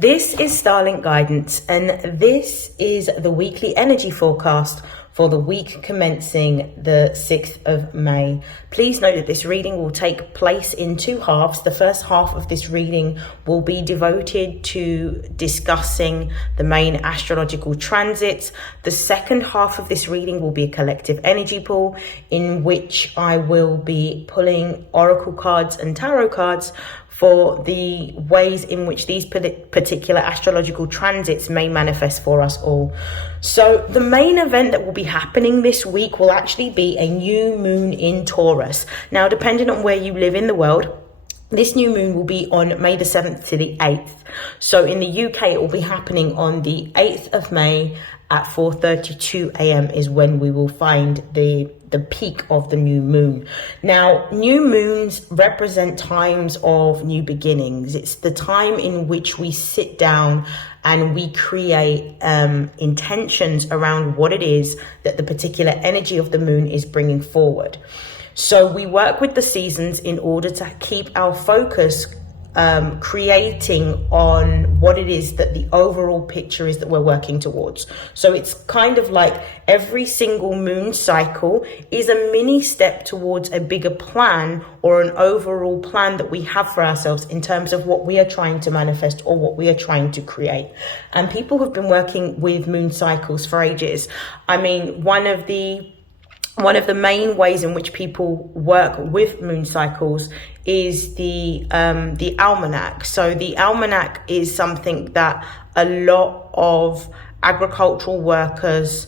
This is StarLink Guidance, and this is the weekly energy forecast for the week commencing the 6th of May. Please note that this reading will take place in two halves. The first half of this reading will be devoted to discussing the main astrological transits. The second half of this reading will be a collective energy pool in which I will be pulling oracle cards and tarot cards for the ways in which these particular astrological transits may manifest for us all. So the main event that will be happening this week will actually be a new moon in Taurus. Now, depending on where you live in the world, this new moon will be on May the 7th to the 8th. So in the UK, it will be happening on the 8th of May at 4:32 a.m. is when we will find the peak of the new moon. Now, new moons represent times of new beginnings. It's the time in which we sit down and we create intentions around what it is that the particular energy of the moon is bringing forward. So we work with the seasons in order to keep our focus creating on what it is that the overall picture is that we're working towards. So it's kind of like every single moon cycle is a mini step towards a bigger plan or an overall plan that we have for ourselves in terms of what we are trying to manifest or what we are trying to create. And people have been working with moon cycles for ages. I mean, one of the main ways in which people work with moon cycles is the almanac. So the almanac is something that a lot of agricultural workers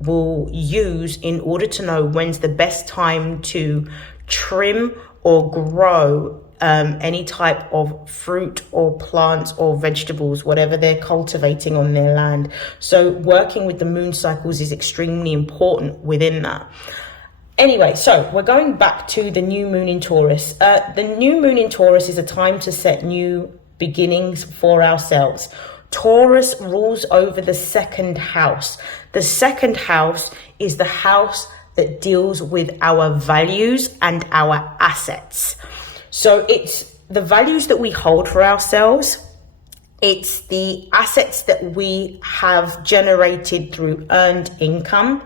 will use in order to know when's the best time to trim or grow any type of fruit or plants or vegetables, whatever they're cultivating on their land. So working with the moon cycles is extremely important within that. Anyway, so we're going back to the new moon in Taurus. The new moon in Taurus is a time to set new beginnings for ourselves. Taurus rules over the second house. The second house is the house that deals with our values and our assets. So it's the values that we hold for ourselves. It's the assets that we have generated through earned income.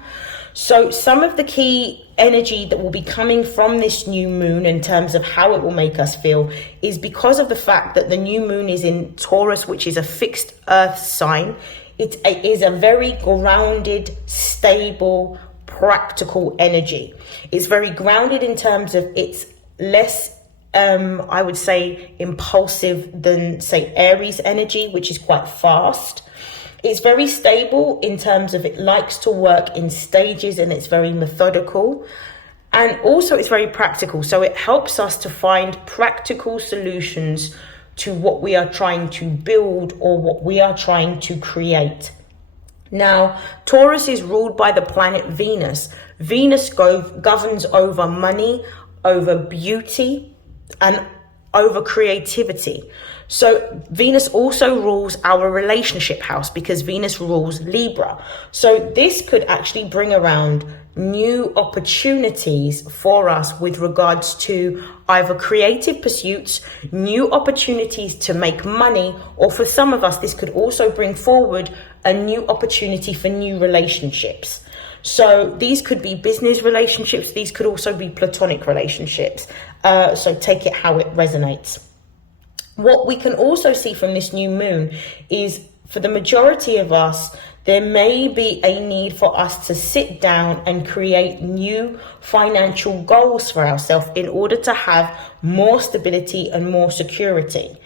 So some of the key energy that will be coming from this new moon in terms of how it will make us feel is because of the fact that the new moon is in Taurus, which is a fixed earth sign. It is a very grounded, stable, practical energy. It's very grounded in terms of it's less I would say impulsive than, say, Aries energy, which is quite fast. It's very stable in terms of it likes to work in stages and it's very methodical. And also it's very practical. So it helps us to find practical solutions to what we are trying to build or what we are trying to create. Now, Taurus is ruled by the planet Venus. Venus governs over money, over beauty, and over creativity. So Venus also rules our relationship house because Venus rules Libra. So this could actually bring around new opportunities for us with regards to either creative pursuits, new opportunities to make money, or for some of us, this could also bring forward a new opportunity for new relationships. So these could be business relationships. These could also be platonic relationships. So take it how it resonates. What we can also see from this new moon is for the majority of us, there may be a need for us to sit down and create new financial goals for ourselves in order to have more stability and more security.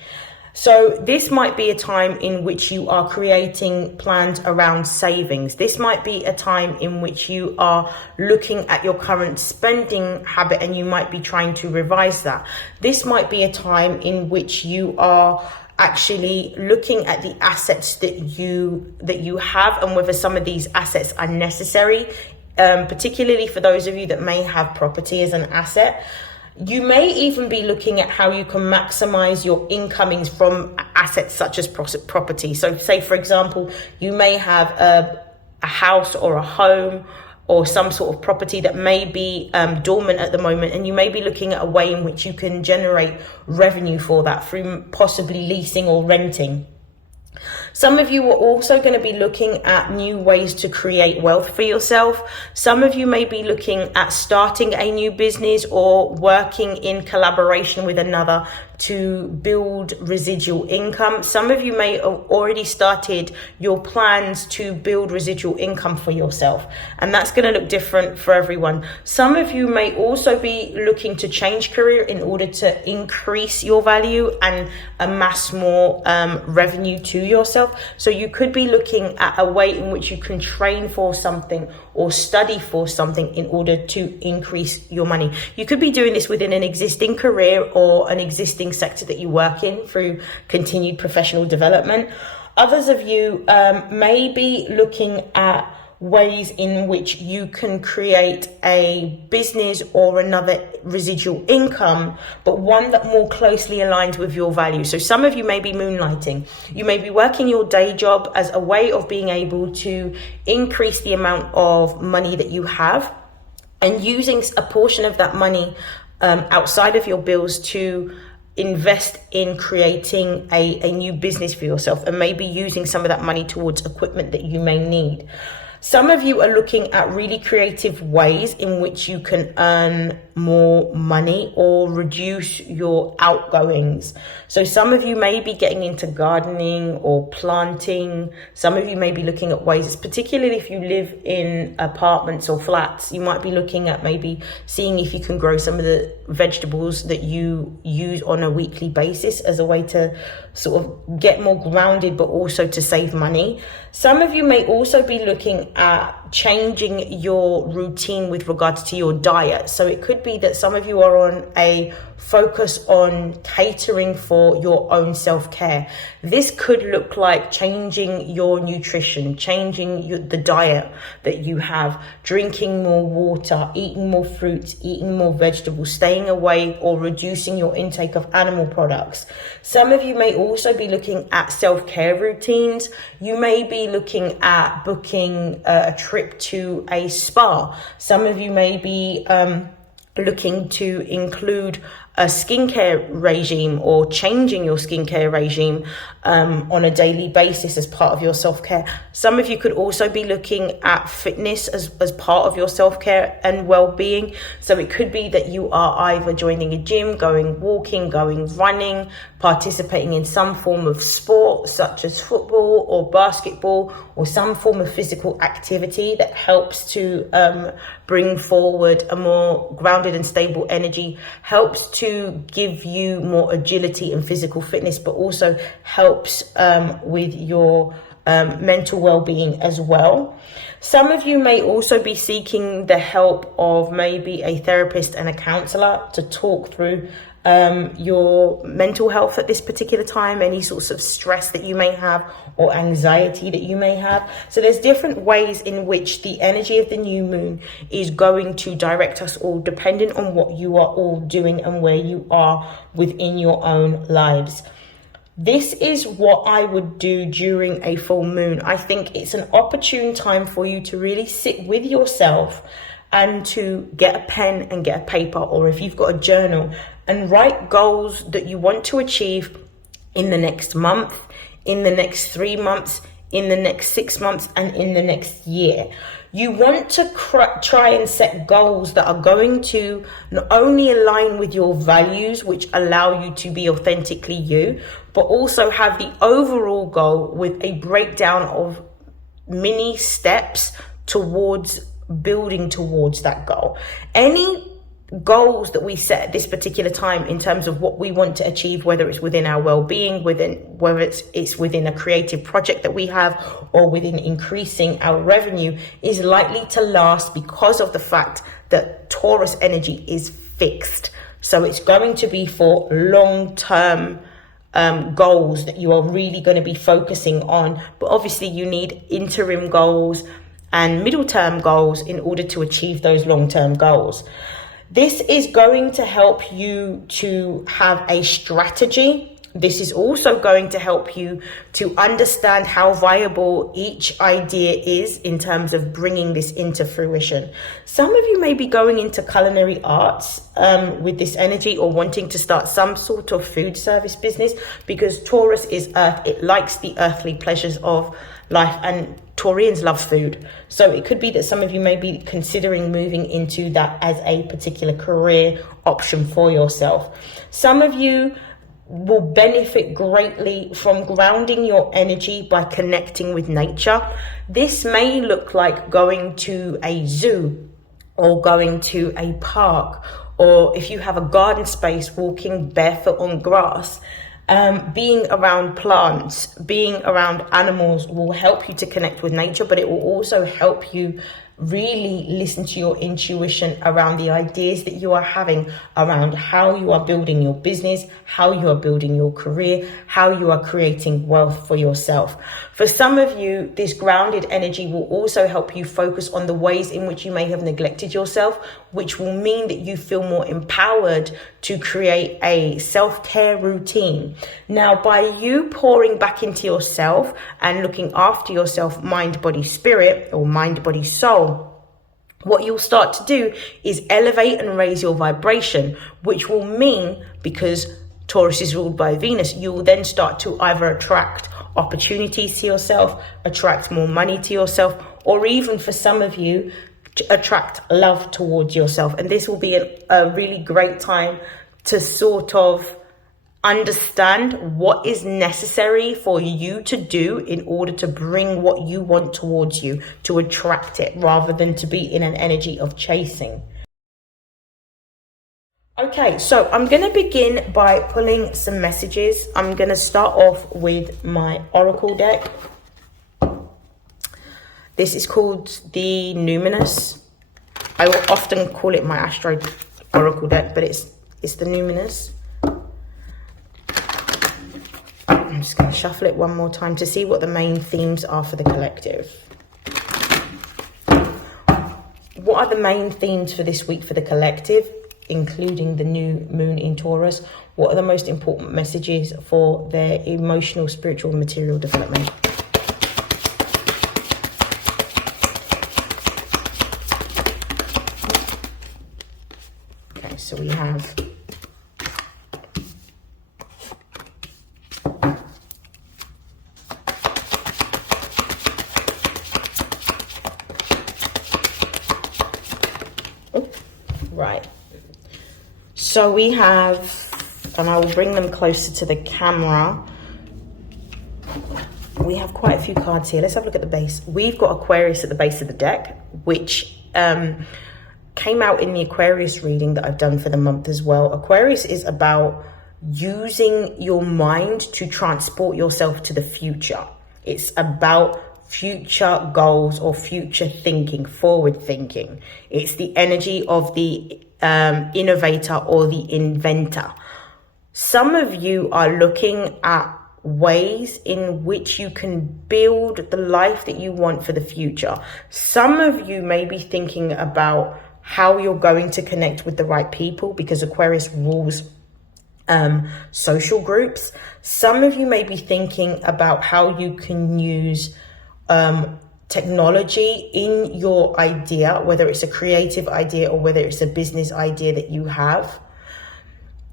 So this might be a time in which you are creating plans around savings. This might be a time in which you are looking at your current spending habit and you might be trying to revise that. This might be a time in which you are actually looking at the assets that you have and whether some of these assets are necessary, particularly for those of you that may have property as an asset. You may even be looking at how you can maximize your incomings from assets such as property. So say, for example, you may have a house or a home or some sort of property that may be dormant at the moment, and you may be looking at a way in which you can generate revenue for that through possibly leasing or renting. Some of you are also going to be looking at new ways to create wealth for yourself. Some of you may be looking at starting a new business or working in collaboration with another to build residual income. Some of you may have already started your plans to build residual income for yourself, and that's going to look different for everyone. Some of you may also be looking to change career in order to increase your value and amass more revenue to yourself. So you could be looking at a way in which you can train for something or study for something in order to increase your money. You could be doing this within an existing career or an existing sector that you work in through continued professional development. Others of you may be looking at ways in which you can create a business or another residual income, but one that more closely aligns with your values. So some of you may be moonlighting. You may be working your day job as a way of being able to increase the amount of money that you have, and using a portion of that money outside of your bills to invest in creating a new business for yourself, and maybe using some of that money towards equipment that you may need. Some of you are looking at really creative ways in which you can earn more money or reduce your outgoings. So some of you may be getting into gardening or planting. Some of you may be looking at ways, particularly if you live in apartments or flats, you might be looking at maybe seeing if you can grow some of the vegetables that you use on a weekly basis as a way to sort of get more grounded, but also to save money. Some of you may also be looking at changing your routine with regards to your diet. So it could be that some of you are on a focus on catering for your own self-care. This could look like changing your nutrition, changing the diet that you have, drinking more water, eating more fruits, eating more vegetables, staying away or reducing your intake of animal products. Some of you may also be looking at self-care routines. You may be looking at booking a trip to a spa. Some of you may be looking to include a skincare regime or changing your skincare regime on a daily basis as part of your self-care. Some of you could also be looking at fitness as part of your self-care and well-being. So it could be that you are either joining a gym, going walking, going running, participating in some form of sport such as football or basketball, or some form of physical activity that helps to bring forward a more grounded and stable energy, helps to give you more agility and physical fitness, but also helps with your mental well-being as well. Some of you may also be seeking the help of maybe a therapist and a counselor to talk through your mental health at this particular time, any sorts of stress that you may have or anxiety that you may have. So there's different ways in which the energy of the new moon is going to direct us all, depending on what you are all doing and where you are within your own lives. This is what I would do during a full moon. I think it's an opportune time for you to really sit with yourself and to get a pen and get a paper, or if you've got a journal, and write goals that you want to achieve in the next month, in the next 3 months, in the next 6 months, and in the next year. You want to try and set goals that are going to not only align with your values, which allow you to be authentically you, but also have the overall goal with a breakdown of mini steps towards building towards that goal. Any goals that we set at this particular time in terms of what we want to achieve, whether it's within our well-being, whether it's within a creative project that we have, or within increasing our revenue, is likely to last because of the fact that Taurus energy is fixed. So it's going to be for long-term goals that you are really going to be focusing on. But obviously you need interim goals and middle-term goals in order to achieve those long-term goals. This is going to help you to have a strategy This is also going to help you to understand how viable each idea is in terms of bringing this into fruition. Some of you may be going into culinary arts with this energy, or wanting to start some sort of food service business, because Taurus is earth. It likes the earthly pleasures of life, and Taurians love food. So it could be that some of you may be considering moving into that as a particular career option for yourself. Some of you will benefit greatly from grounding your energy by connecting with nature. This may look like going to a zoo, or going to a park, or if you have a garden space, walking barefoot on grass. Being around plants, being around animals will help you to connect with nature, but it will also help you really listen to your intuition around the ideas that you are having around how you are building your business, how you are building your career, how you are creating wealth for yourself. For some of you, this grounded energy will also help you focus on the ways in which you may have neglected yourself, which will mean that you feel more empowered to create a self-care routine. Now, by you pouring back into yourself and looking after yourself, mind, body, spirit, or mind, body, soul, what you'll start to do is elevate and raise your vibration, which will mean, because Taurus is ruled by Venus, you will then start to either attract opportunities to yourself, attract more money to yourself, or even for some of you, to attract love towards yourself. And this will be a really great time to sort of understand what is necessary for you to do in order to bring what you want towards you, to attract it, rather than to be in an energy of chasing. Okay, so I'm going to begin by pulling some messages. I'm going to start off with my oracle deck. This is called the Numinous. I will often call it my Astro Oracle deck, but it's the Numinous. I'm just going to shuffle it one more time to see what the main themes are for the collective. What are the main themes for this week for the collective, including the new moon in Taurus? What are the most important messages for their emotional, spiritual, and material development? Okay, so we have right. So we have, and I will bring them closer to the camera. We have quite a few cards here. Let's have a look at the base. We've got Aquarius at the base of the deck, which came out in the Aquarius reading that I've done for the month as well. Aquarius is about using your mind to transport yourself to the future. It's about future goals or future thinking, forward thinking. It's the energy of the innovator or the inventor. Some of you are looking at ways in which you can build the life that you want for the future. Some of you may be thinking about how you're going to connect with the right people, because Aquarius rules social groups. Some of you may be thinking about how you can use technology in your idea, whether it's a creative idea or whether it's a business idea that you have.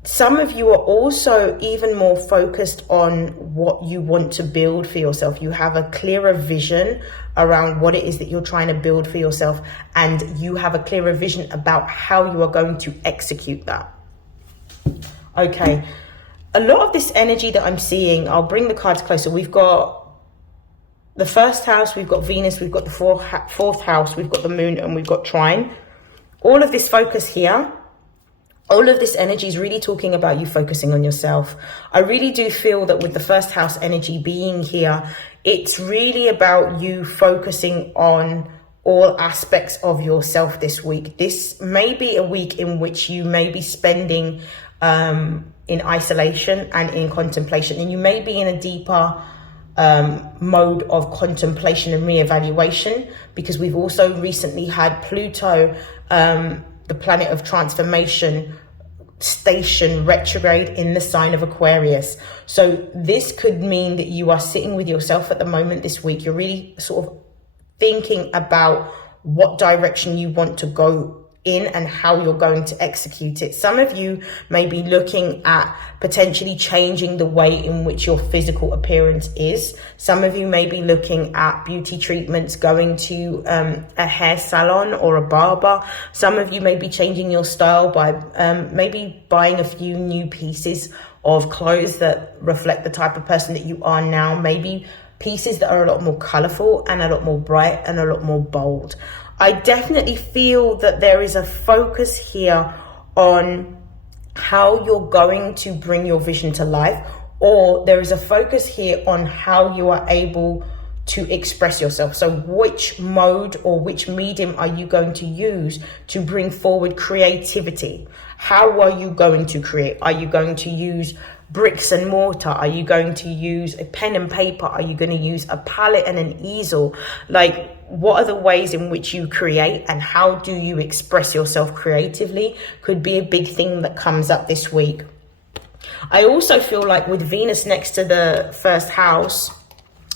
Some of you are also even more focused on what you want to build for yourself. You have a clearer vision around what it is that you're trying to build for yourself, and you have a clearer vision about how you are going to execute that. Okay, a lot of this energy that I'm seeing, I'll bring the cards closer. We've got the first house, we've got Venus, we've got the fourth house, we've got the moon, and we've got trine. All of this focus here, all of this energy is really talking about you focusing on yourself. I really do feel that with the first house energy being here, it's really about you focusing on all aspects of yourself this week. This may be a week in which you may be spending in isolation and in contemplation, and you may be in a deeper mode of contemplation and reevaluation, because we've also recently had Pluto, the planet of transformation, station retrograde in the sign of Aquarius. So this could mean that you are sitting with yourself at the moment this week. You're really sort of thinking about what direction you want to go in and how you're going to execute it. Some of you may be looking at potentially changing the way in which your physical appearance is. Some of you may be looking at beauty treatments, going to a hair salon or a barber. Some of you may be changing your style by maybe buying a few new pieces of clothes that reflect the type of person that you are now. Maybe pieces that are a lot more colorful and a lot more bright and a lot more bold. I definitely feel that there is a focus here on how you're going to bring your vision to life, or there is a focus here on how you are able to express yourself. So which mode or which medium are you going to use to bring forward creativity? How are you going to create? Are you going to use bricks and mortar? Are you going to use a pen and paper? Are you going to use a palette and an easel? Like, what are the ways in which you create, and how do you express yourself creatively could be a big thing that comes up this week. I also feel like with Venus next to the first house,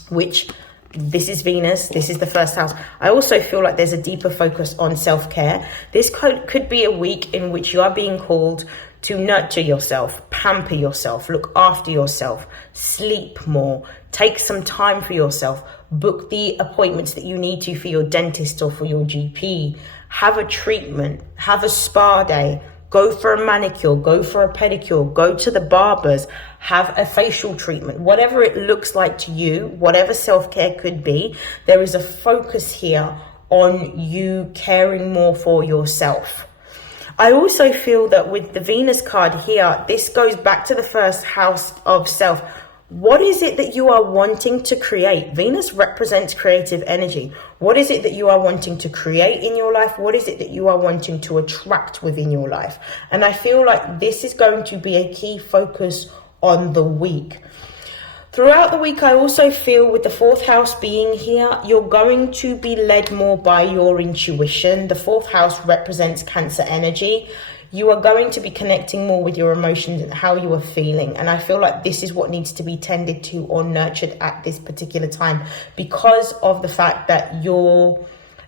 which this is Venus, this is the first house, I also feel like there's a deeper focus on self-care. This could be a week in which you are being called to nurture yourself, pamper yourself, look after yourself, sleep more, take some time for yourself, book the appointments that you need to for your dentist or for your GP, have a treatment, have a spa day, go for a manicure, go for a pedicure, go to the barbers, have a facial treatment, whatever it looks like to you, whatever self-care could be, there is a focus here on you caring more for yourself. I also feel that with the Venus card here, this goes back to the first house of self. What is it that you are wanting to create? Venus represents creative energy. What is it that you are wanting to create in your life? What is it that you are wanting to attract within your life? And I feel like this is going to be a key focus on the week. Throughout the week, I also feel with the fourth house being here, you're going to be led more by your intuition. The fourth house represents Cancer energy. You are going to be connecting more with your emotions and how you are feeling. And I feel like this is what needs to be tended to or nurtured at this particular time, because of the fact that your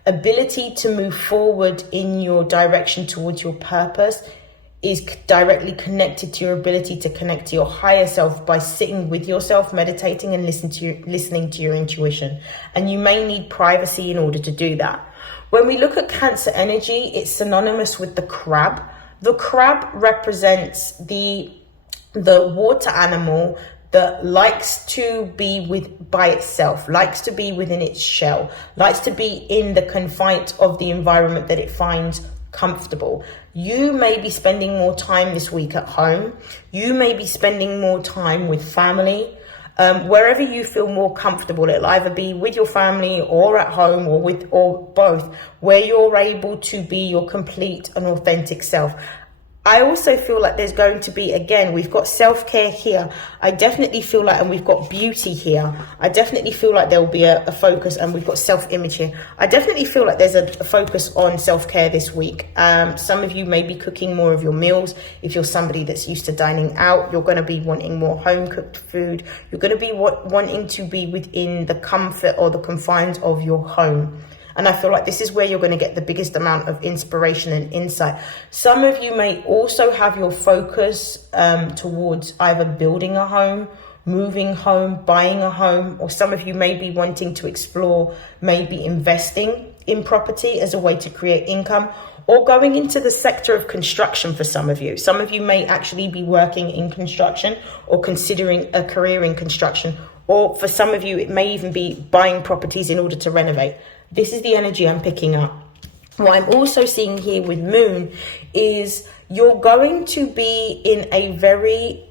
ability to move forward in your direction towards your purpose is directly connected to your ability to connect to your higher self by sitting with yourself, meditating and listening to your intuition. And you may need privacy in order to do that. When we look at Cancer energy, it's synonymous with the crab. The crab represents the water animal that likes to be by itself, likes to be within its shell, likes to be in the confines of the environment that it finds comfortable. You may be spending more time this week at home. You may be spending more time with family. Wherever you feel more comfortable, it'll either be with your family or at home or both, where you're able to be your complete and authentic self. I also feel like there's going to be, again, we've got self-care here. I definitely feel like, and we've got beauty here. I definitely feel like there will be a focus, and we've got self-image here. I definitely feel like there's a focus on self-care this week. Some of you may be cooking more of your meals. If you're somebody that's used to dining out, you're going to be wanting more home-cooked food. You're going to be wanting to be within the comfort or the confines of your home. And I feel like this is where you're going to get the biggest amount of inspiration and insight. Some of you may also have your focus towards either building a home, moving home, buying a home, or some of you may be wanting to explore maybe investing in property as a way to create income, or going into the sector of construction for some of you. Some of you may actually be working in construction or considering a career in construction, or for some of you, it may even be buying properties in order to renovate. This is the energy I'm picking up. What I'm also seeing here with Moon is you're going to be in a very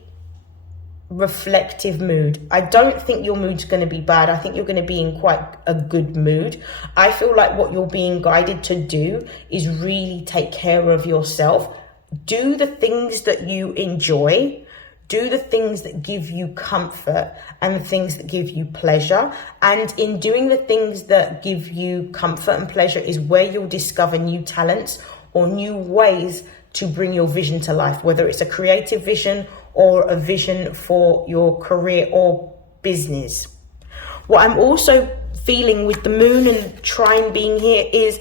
reflective mood. I don't think your mood's going to be bad. I think you're going to be in quite a good mood. I feel like what you're being guided to do is really take care of yourself. Do the things that you enjoy. Do the things that give you comfort and the things that give you pleasure. And in doing the things that give you comfort and pleasure is where you'll discover new talents or new ways to bring your vision to life, whether it's a creative vision or a vision for your career or business. What I'm also feeling with the moon and trine being here is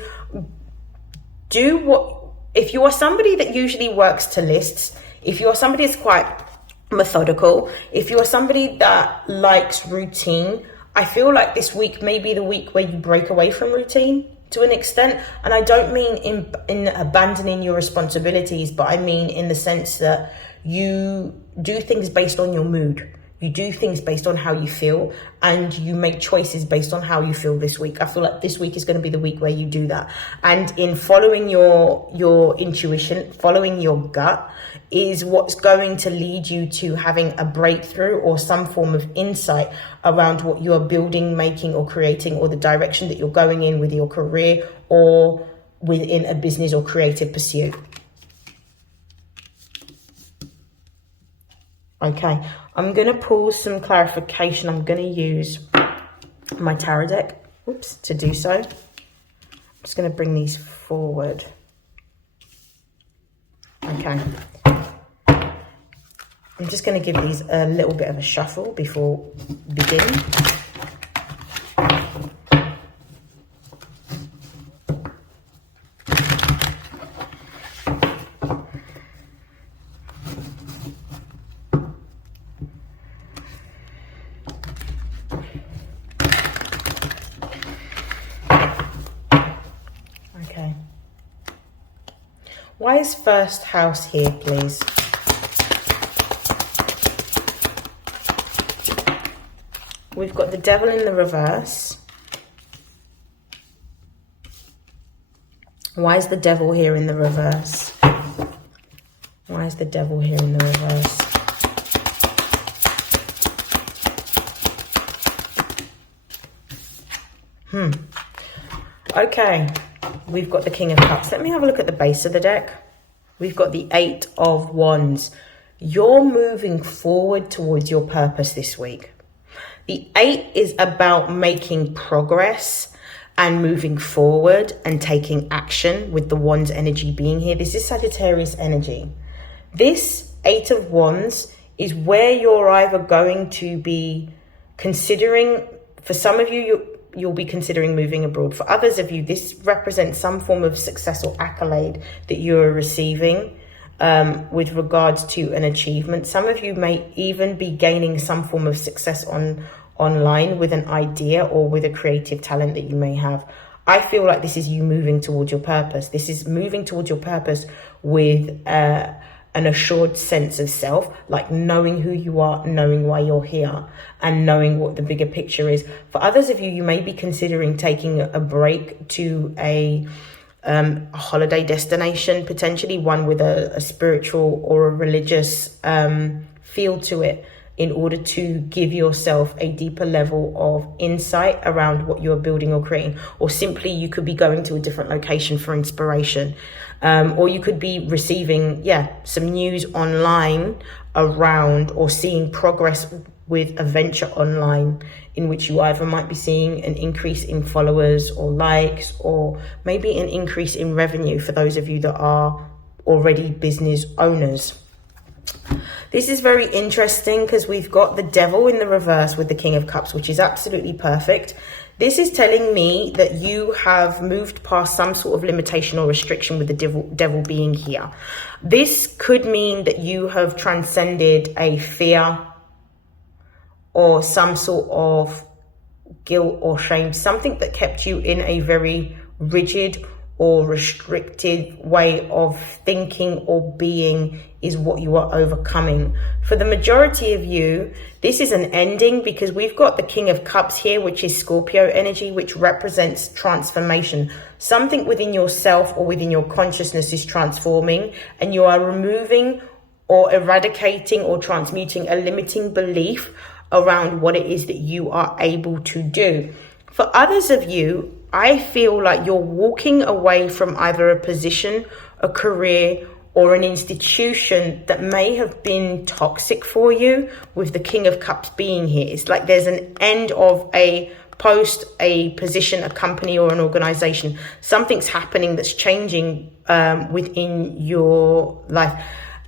if you are somebody that usually works to lists, if you are somebody that's quite methodical, if you are somebody that likes routine, I feel like this week may be the week where you break away from routine to an extent. And I don't mean in abandoning your responsibilities, but I mean in the sense that you do things based on your mood. You do things based on how you feel, and you make choices based on how you feel this week. I feel like this week is going to be the week where you do that. And in following your intuition, following your gut, is what's going to lead you to having a breakthrough or some form of insight around what you are building, making, or creating, or the direction that you're going in with your career or within a business or creative pursuit. Okay, I'm going to pull some clarification. I'm going to use my tarot deck, to do so. I'm just going to bring these forward. Okay. I'm just going to give these a little bit of a shuffle before beginning. Okay. Why is first house here, please? We've got the devil in the reverse. Why is the devil here in the reverse? Why is the devil here in the reverse? Okay, we've got the King of Cups. Let me have a look at the base of the deck. We've got the 8 of Wands. You're moving forward towards your purpose this week. The 8 is about making progress and moving forward and taking action, with the Wands energy being here. This is Sagittarius energy. This 8 of Wands is where you're either going to be considering, for some of you, you'll be considering moving abroad. For others of you, this represents some form of success or accolade that you're receiving with regards to an achievement. Some of you may even be gaining some form of success online with an idea or with a creative talent that you may have. I feel like this is you moving towards your purpose. This is moving towards your purpose with an assured sense of self, like knowing who you are, knowing why you're here, and knowing what the bigger picture is. For others of you, you may be considering taking a break to a holiday destination, potentially one with a spiritual or a religious feel to it, in order to give yourself a deeper level of insight around what you're building or creating. Or simply you could be going to a different location for inspiration. Or you could be receiving, some news online around, or seeing progress with a venture online in which you either might be seeing an increase in followers or likes, or maybe an increase in revenue for those of you that are already business owners. This is very interesting because we've got the devil in the reverse with the King of Cups, which is absolutely perfect. This is telling me that you have moved past some sort of limitation or restriction with the devil being here. This could mean that you have transcended a fear or some sort of guilt or shame, something that kept you in a very rigid or restricted way of thinking or being is what you are overcoming. For the majority of you, this is an ending, because we've got the King of Cups here, which is Scorpio energy, which represents transformation. Something within yourself or within your consciousness is transforming, and you are removing or eradicating or transmuting a limiting belief around what it is that you are able to do. For others of you, I feel like you're walking away from either a position, a career, or an institution that may have been toxic for you, with the King of Cups being here. It's like there's an end of a post, a position, a company, or an organization. Something's happening that's changing within your life.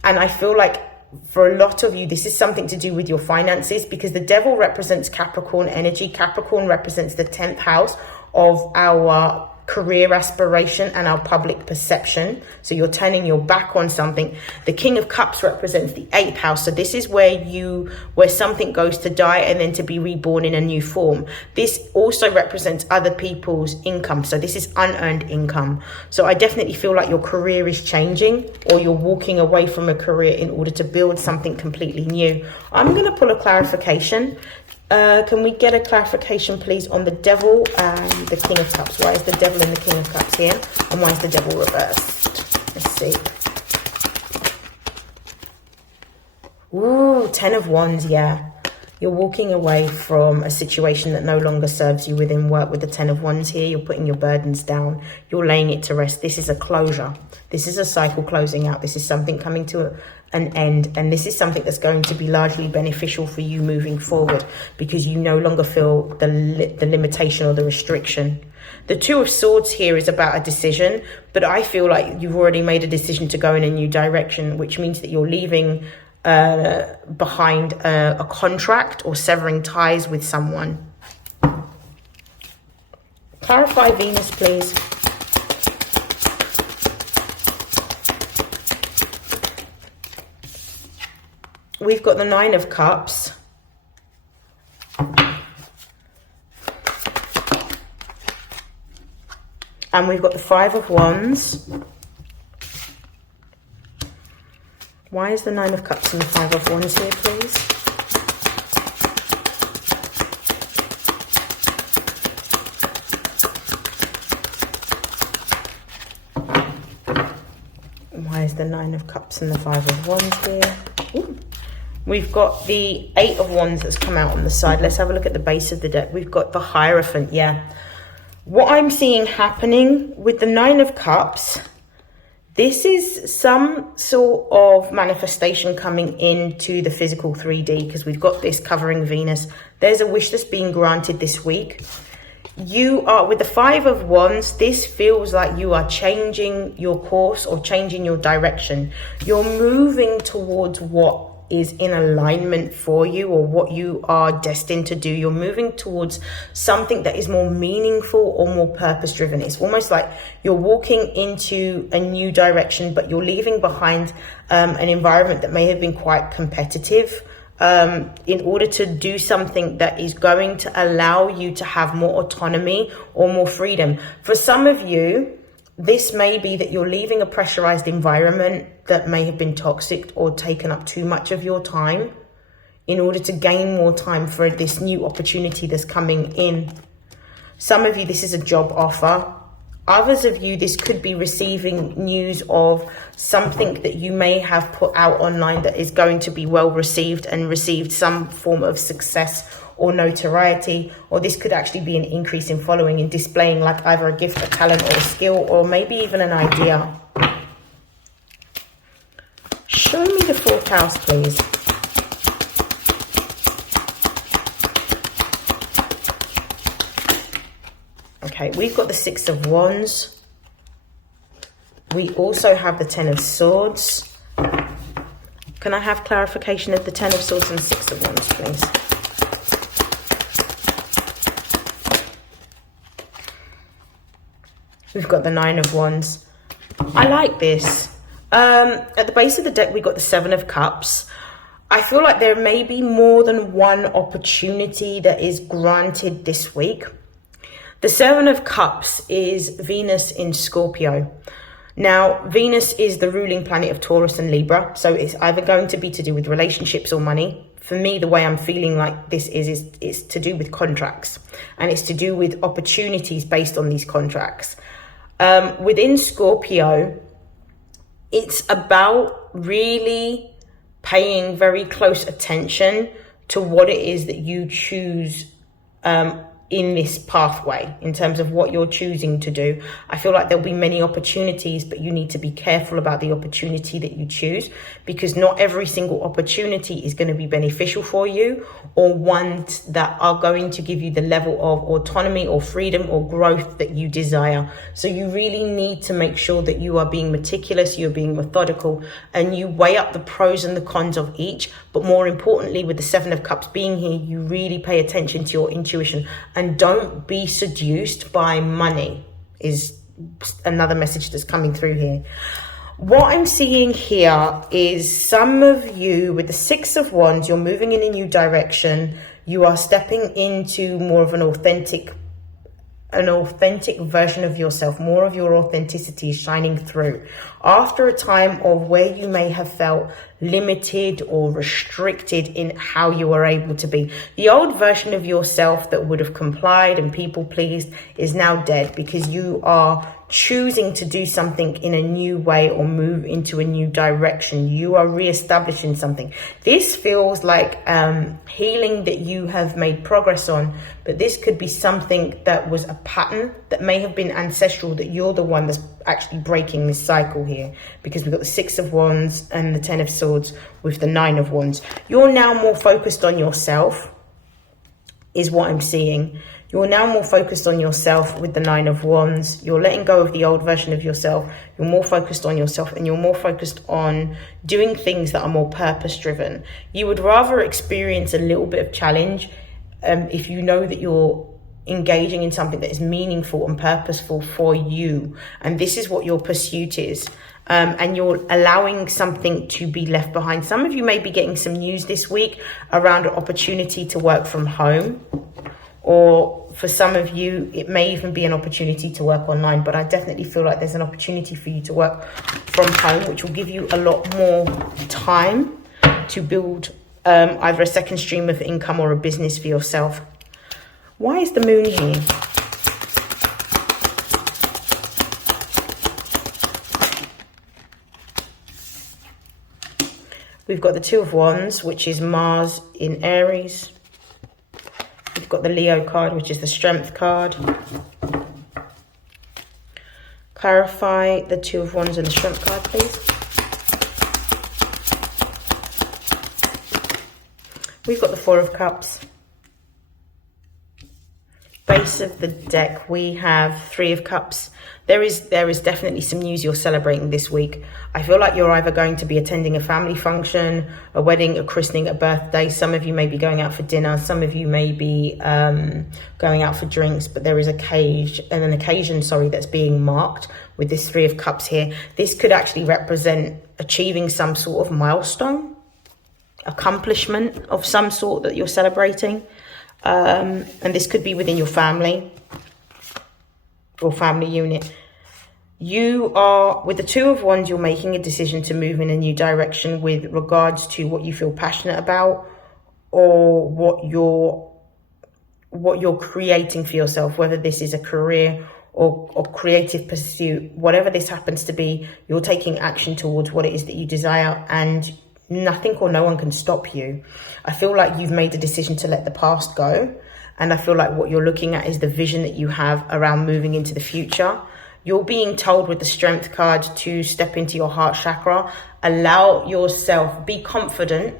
And I feel like for a lot of you, this is something to do with your finances, because the devil represents Capricorn energy. Capricorn represents the 10th house of our career aspiration and our public perception. So you're turning your back on something. The King of Cups represents the 8th house. So this is where something goes to die and then to be reborn in a new form. This also represents other people's income. So this is unearned income. So I definitely feel like your career is changing, or you're walking away from a career in order to build something completely new. I'm going to pull a clarification. Can we get a clarification, please, on the devil and the King of Cups? Why is the devil and the King of Cups here? And why is the devil reversed? Let's see. Ooh, 10 of Wands, yeah. You're walking away from a situation that no longer serves you within work with the 10 of Wands here. You're putting your burdens down. You're laying it to rest. This is a closure. This is a cycle closing out. This is something coming to an end. And this is something that's going to be largely beneficial for you moving forward, because you no longer feel the limitation or the restriction. The Two of Swords here is about a decision, but I feel like you've already made a decision to go in a new direction, which means that you're leaving behind a contract or severing ties with someone. Clarify Venus, please. We've got the 9 of Cups. And we've got the 5 of Wands. Why is the 9 of Cups and the 5 of Wands here, please? Why is the 9 of Cups and the 5 of Wands here? Ooh. We've got the 8 of Wands that's come out on the side. Let's have a look at the base of the deck. We've got the Hierophant, yeah. What I'm seeing happening with the 9 of Cups, this is some sort of manifestation coming into the physical 3D, because we've got this covering Venus. There's a wish that's being granted this week. You are, with the 5 of Wands, this feels like you are changing your course or changing your direction. You're moving towards what is in alignment for you, or what you are destined to do. You're moving towards something that is more meaningful or more purpose driven. It's almost like you're walking into a new direction, but you're leaving behind an environment that may have been quite competitive, in order to do something that is going to allow you to have more autonomy or more freedom. For some of you, this may be that you're leaving a pressurized environment that may have been toxic or taken up too much of your time in order to gain more time for this new opportunity that's coming in. Some of you, this is a job offer. Others of you, this could be receiving news of something that you may have put out online that is going to be well received and received some form of success or notoriety, or this could actually be an increase in following, in displaying like either a gift, a talent, or a skill, or maybe even an idea. Show me the 4th house, please. Okay, we've got the 6 of Wands. We also have the 10 of Swords. Can I have clarification of the 10 of Swords and 6 of Wands, please? We've got the 9 of Wands. I like this. At the base of the deck, we got the 7 of Cups. I feel like there may be more than one opportunity that is granted this week. The 7 of Cups is Venus in Scorpio. Now, Venus is the ruling planet of Taurus and Libra. So it's either going to be to do with relationships or money. For me, the way I'm feeling like this is to do with contracts. And it's to do with opportunities based on these contracts. Within Scorpio, it's about really paying very close attention to what it is that you choose in this pathway in terms of what you're choosing to do. I feel like there'll be many opportunities, but you need to be careful about the opportunity that you choose, because not every single opportunity is going to be beneficial for you, or ones that are going to give you the level of autonomy or freedom or growth that you desire. So you really need to make sure that you are being meticulous, you're being methodical, and you weigh up the pros and the cons of each. But more importantly, with the Seven of Cups being here, you really pay attention to your intuition, and don't be seduced by money is another message that's coming through here. What I'm seeing here is some of you with the Six of Wands, you're moving in a new direction. You are stepping into more of an authentic version of yourself. More of your authenticity is shining through after a time of where you may have felt limited or restricted in how you were able to be. The old version of yourself that would have complied and people pleased is now dead, because you are choosing to do something in a new way or move into a new direction. You are reestablishing something. This feels like healing that you have made progress on, but this could be something that was a pattern that may have been ancestral, that you're the one that's actually breaking this cycle here, because we've got the Six of Wands and the Ten of Swords with the Nine of Wands. You're now more focused on yourself is what I'm seeing. You're now more focused on yourself with the Nine of Wands. You're letting go of the old version of yourself. You're more focused on yourself, and you're more focused on doing things that are more purpose driven. You would rather experience a little bit of challenge if you know that you're engaging in something that is meaningful and purposeful for you. And this is what your pursuit is. And you're allowing something to be left behind. Some of you may be getting some news this week around an opportunity to work from home. Or for some of you, it may even be an opportunity to work online. But I definitely feel like there's an opportunity for you to work from home, which will give you a lot more time to build either a second stream of income or a business for yourself. Why is the moon here? We've got the Two of Wands, which is Mars in Aries. We've got the Leo card, which is the Strength card. Clarify the Two of Wands and the Strength card, please. We've got the Four of Cups. Base of the deck, we have Three of Cups. There is definitely some news you're celebrating this week. I feel like you're either going to be attending a family function, a wedding, a christening, a birthday. Some of you may be going out for dinner. Some of you may be going out for drinks, but there is an occasion that's being marked with this Three of Cups here. This could actually represent achieving some sort of milestone, accomplishment of some sort that you're celebrating. And this could be within your family or family unit. You are, with the Two of Wands, you're making a decision to move in a new direction with regards to what you feel passionate about, or what you're creating for yourself, whether this is a career or creative pursuit. Whatever this happens to be, you're taking action towards what it is that you desire, and nothing or no one can stop you. I feel like you've made a decision to let the past go, and I feel like what you're looking at is the vision that you have around moving into the future. You're being told with the Strength card to step into your heart chakra, allow yourself, be confident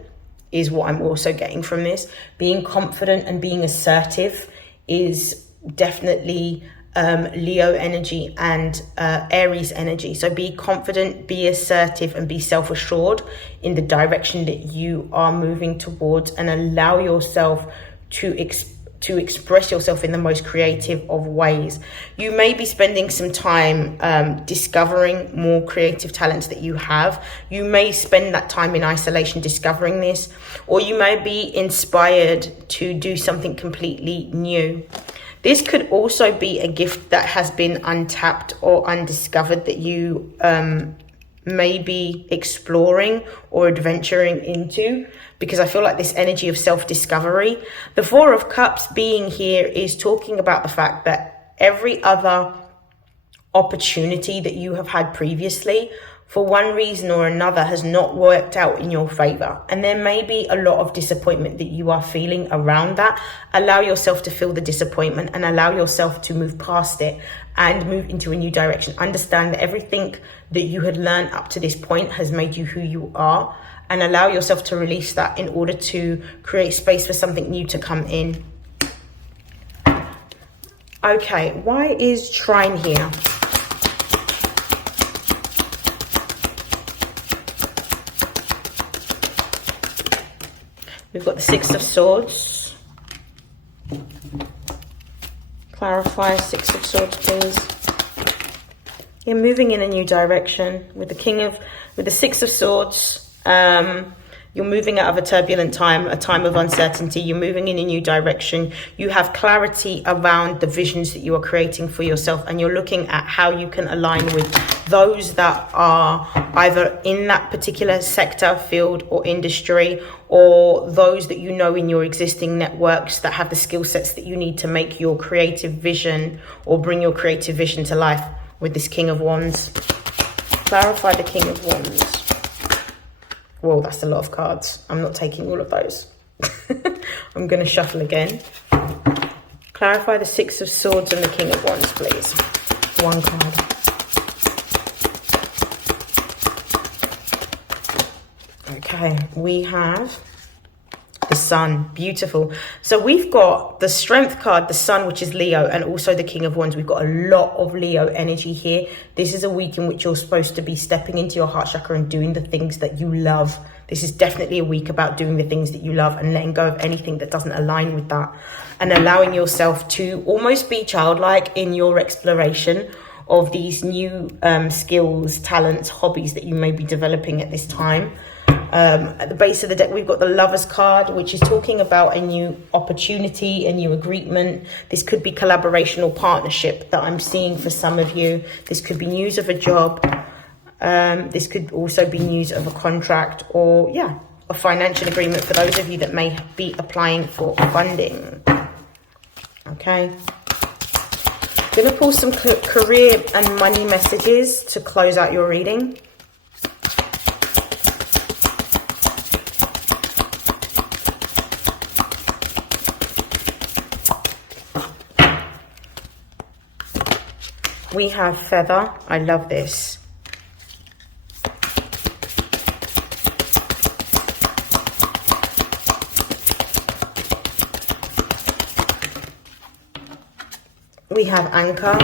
is what I'm also getting from this. Being confident and being assertive is definitely Leo energy and Aries energy. So be confident, be assertive, and be self-assured in the direction that you are moving towards, and allow yourself to express yourself in the most creative of ways. You may be spending some time discovering more creative talents that you have. You may spend that time in isolation discovering this, or you may be inspired to do something completely new. This could also be a gift that has been untapped or undiscovered that you may be exploring or adventuring into, because I feel like this energy of self-discovery. The Four of Cups being here is talking about the fact that every other opportunity that you have had previously for one reason or another has not worked out in your favor. And there may be a lot of disappointment that you are feeling around that. Allow yourself to feel the disappointment and allow yourself to move past it and move into a new direction. Understand that everything that you had learned up to this point has made you who you are, and allow yourself to release that in order to create space for something new to come in. Okay, why is Trine here? We've got the Six of Swords. Clarify Six of Swords, please. You're moving in a new direction with the Six of Swords. You're moving out of a turbulent time, a time of uncertainty. You're moving in a new direction. You have clarity around the visions that you are creating for yourself, and you're looking at how you can align with those that are either in that particular sector, field, or industry, or those that you know in your existing networks that have the skill sets that you need to make your creative vision or bring your creative vision to life with this King of Wands. Clarify the King of Wands. Whoa, that's a lot of cards. I'm not taking all of those. I'm going to shuffle again. Clarify the Six of Swords and the King of Wands, please. One card. Okay, we have the Sun. Beautiful. So we've got the Strength card, the Sun, which is Leo, and also the King of Wands. We've got a lot of Leo energy here. This is a week in which you're supposed to be stepping into your heart chakra and doing the things that you love. This is definitely a week about doing the things that you love and letting go of anything that doesn't align with that, and allowing yourself to almost be childlike in your exploration of these new skills, talents, hobbies that you may be developing at this time. At the base of the deck, we've got the Lovers card, which is talking about a new opportunity, a new agreement. This could be collaboration or partnership that I'm seeing for some of you. This could be news of a job. This could also be news of a contract, or a financial agreement for those of you that may be applying for funding. Okay. I'm going to pull some career and money messages to close out your reading. We have Feather. I love this. We have Anchor.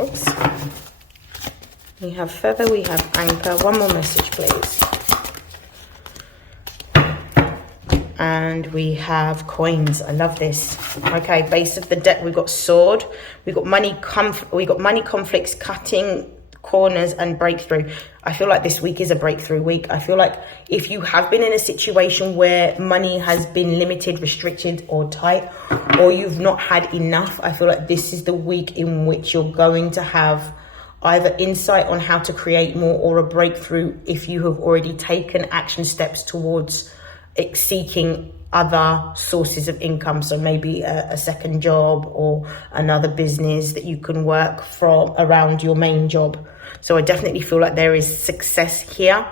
Oops. We have Feather, we have Anchor. One more message, please. And we have Coins. I love this. Okay, base of the deck, we've got Sword. We've got money conflicts, cutting corners, and breakthrough. I feel like this week is a breakthrough week. I feel like if you have been in a situation where money has been limited, restricted, or tight, or you've not had enough, I feel like this is the week in which you're going to have either insight on how to create more, or a breakthrough if you have already taken action steps towards seeking other sources of income. So maybe a second job or another business that you can work from around your main job. So I definitely feel like there is success here.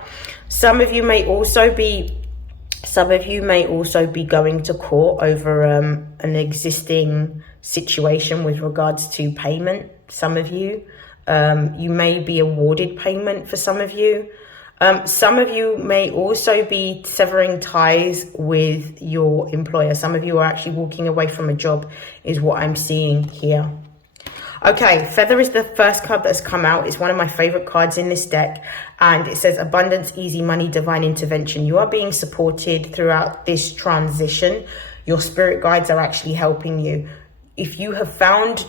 Some of you may also be going to court over an existing situation with regards to payment. Some of you, you may be awarded payment for some of you. Some of you may also be severing ties with your employer. Some of you are actually walking away from a job, is what I'm seeing here. Okay, Feather is the first card that's come out. It's one of my favorite cards in this deck. And it says abundance, easy money, divine intervention. You are being supported throughout this transition. Your spirit guides are actually helping you. If you have found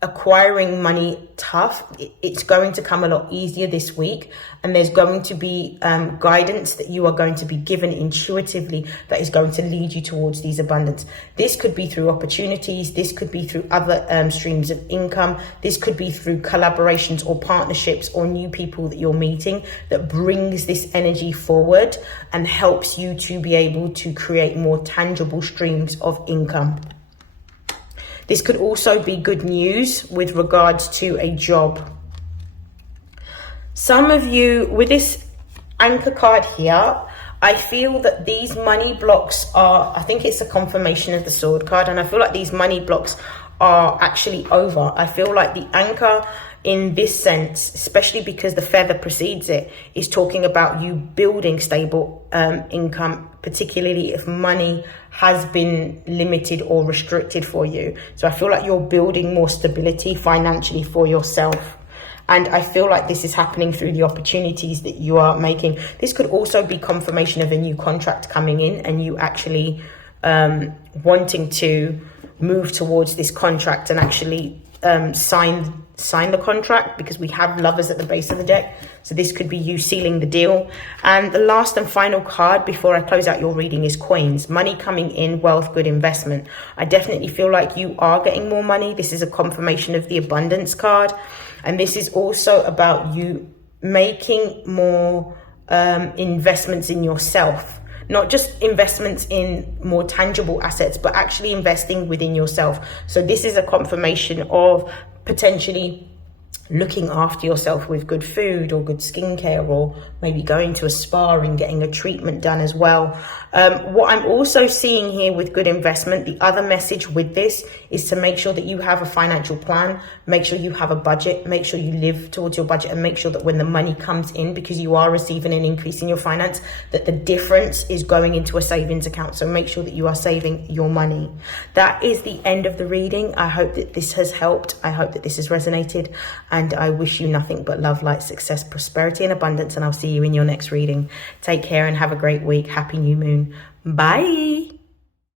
acquiring money tough. It's going to come a lot easier this week, and there's going to be guidance that you are going to be given intuitively that is going to lead you towards these abundance. This could be through opportunities, this could be through other streams of income, this could be through collaborations or partnerships or new people that you're meeting that brings this energy forward and helps you to be able to create more tangible streams of income. This could also be good news with regards to a job. Some of you, with this anchor card here, I feel that these money blocks are, I think it's a confirmation of the sword card, and I feel like these money blocks are actually over. I feel like the anchor in this sense, especially because the feather precedes it, is talking about you building stable income, particularly if money has been limited or restricted for you. So I feel like you're building more stability financially for yourself. And I feel like this is happening through the opportunities that you are making. This could also be confirmation of a new contract coming in and you actually wanting to move towards this contract and actually sign the contract, because we have Lovers at the base of the deck. So this could be you sealing the deal. And the last and final card before I close out your reading is Coins. Money coming in, wealth, good investment. I definitely feel like you are getting more money. This is a confirmation of the abundance card. And this is also about you making more investments in yourself. Not just investments in more tangible assets, but actually investing within yourself. So this is a confirmation of potentially looking after yourself with good food or good skincare, or maybe going to a spa and getting a treatment done as well. What I'm also seeing here with good investment, the other message with this is to make sure that you have a financial plan, make sure you have a budget, make sure you live towards your budget, and make sure that when the money comes in, because you are receiving an increase in your finance, that the difference is going into a savings account. So make sure that you are saving your money. That is the end of the reading. I hope that this has helped. I hope that this has resonated, and I wish you nothing but love, light, success, prosperity, and abundance. And I'll see you in your next reading. Take care and have a great week. Happy new moon. Bye.